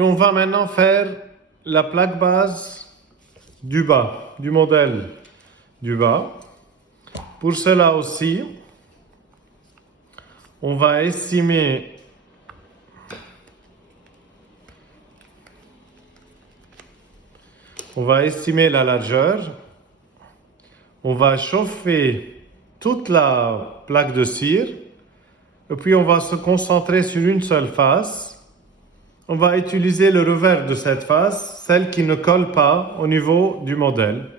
On va maintenant faire la plaque base du bas, du modèle du bas. Pour cela aussi, on va estimer la largeur. On va chauffer toute la plaque de cire. Et puis on va se concentrer sur une seule face. On va utiliser le revers de cette face, celle qui ne colle pas au niveau du modèle.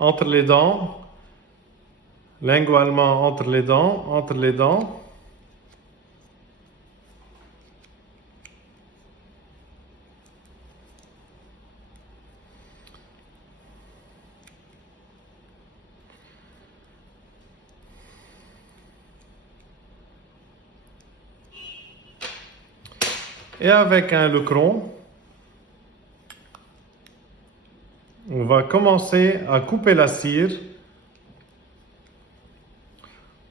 Entre les dents, lingualement entre les dents. Et avec un lecron, on va commencer à couper la cire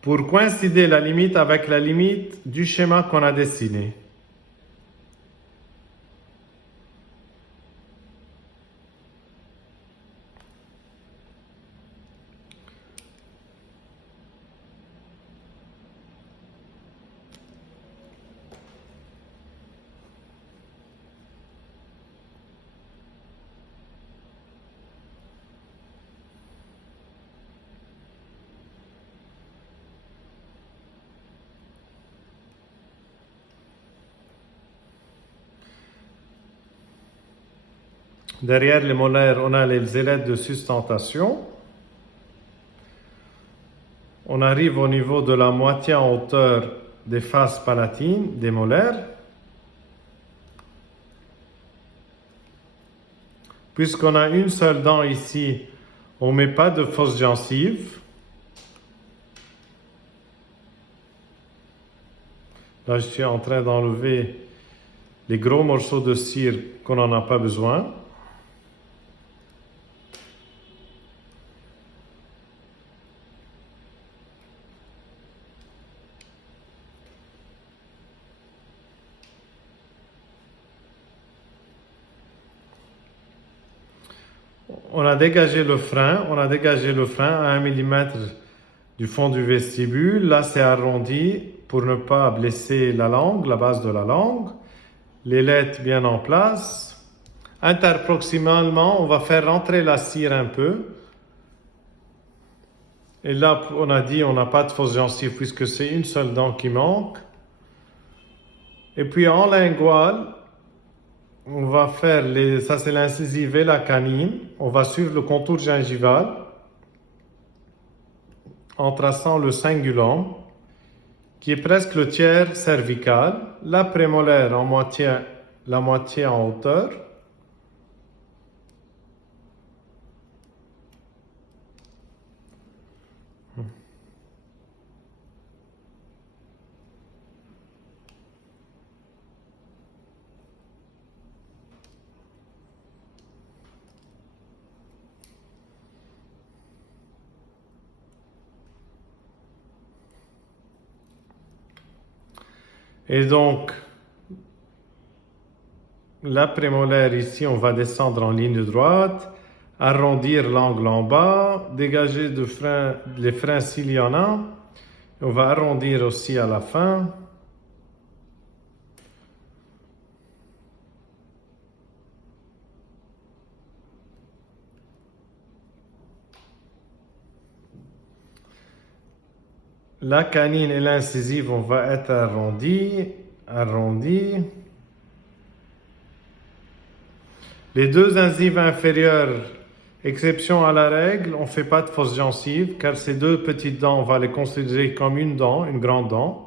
pour coïncider la limite avec la limite du schéma qu'on a dessiné. Derrière les molaires, on a les ailettes de sustentation. On arrive au niveau de la moitié en hauteur des faces palatines, des molaires. Puisqu'on a une seule dent ici, on ne met pas de fausse gencive. Là, je suis en train d'enlever les gros morceaux de cire qu'on n'en a pas besoin. On a dégagé le frein à 1 mm du fond du vestibule. Là, c'est arrondi pour ne pas blesser la langue, la base de la langue. L'ailette bien en place. Interproximalement, on va faire rentrer la cire un peu. Et là, on a dit on n'a pas de fausse gencive puisque c'est une seule dent qui manque. Et puis en lingual, on va faire ça c'est l'incisive et la canine. On va suivre le contour gingival en traçant le cingulum qui est presque le tiers cervical, la prémolaire la moitié en hauteur. Et donc, la prémolaire ici, on va descendre en ligne droite, arrondir l'angle en bas, dégager les freins s'il y en a. On va arrondir aussi à la fin. La canine et l'incisive, on va être arrondis. Les deux incisives inférieures, exception à la règle, on ne fait pas de fausse gencive, car ces deux petites dents, on va les considérer comme une dent, une grande dent.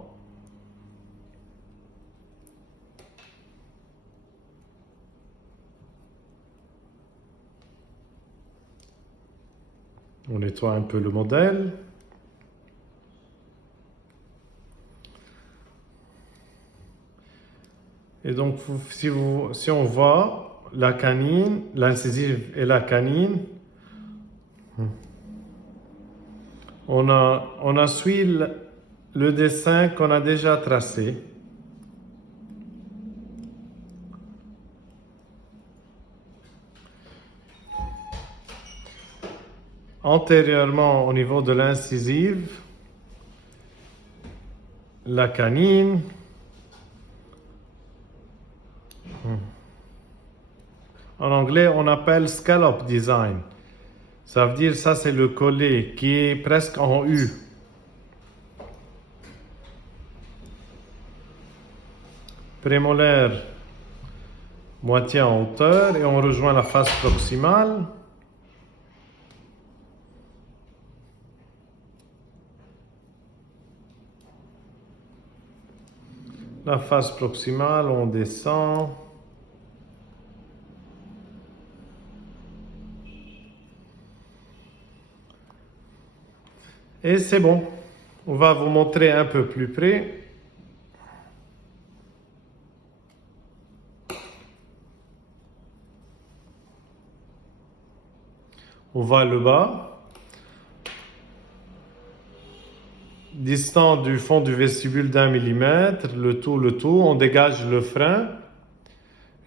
On nettoie un peu le modèle. Et donc, si on voit la canine, l'incisive et la canine, on a suivi le dessin qu'on a déjà tracé. Antérieurement, au niveau de l'incisive, la canine. En anglais, on appelle scallop design. Ça veut dire ça, c'est le collet qui est presque en U. Prémolaire, moitié en hauteur, et on rejoint la face proximale. La face proximale, on descend. Et c'est bon. On va vous montrer un peu plus près. On voit le bas. Distant du fond du vestibule d'1 millimètre, le tout, on dégage le frein.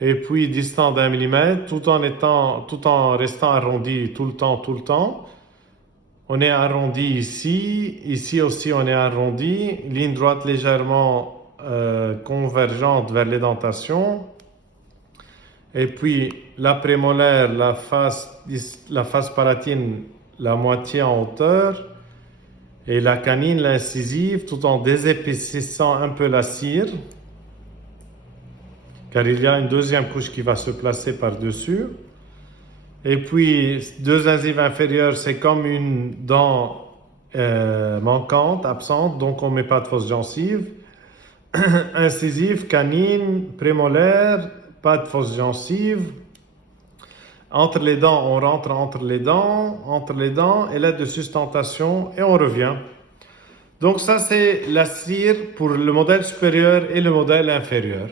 Et puis distant d'1 millimètre, tout en restant arrondi tout le temps. On est arrondi ici aussi on est arrondi, ligne droite légèrement convergente vers l'édentation. Et puis la prémolaire, la face palatine, la moitié en hauteur. Et la canine, l'incisive, tout en désépaississant un peu la cire. Car il y a une deuxième couche qui va se placer par-dessus. Et puis, deux incisives inférieures, c'est comme une dent manquante, absente, donc on ne met pas de fausse gencive. Incisive, canine, prémolaire, pas de fausse gencive. Entre les dents, on rentre entre les dents, et l'aide de sustentation, et on revient. Donc ça, c'est la cire pour le modèle supérieur et le modèle inférieur.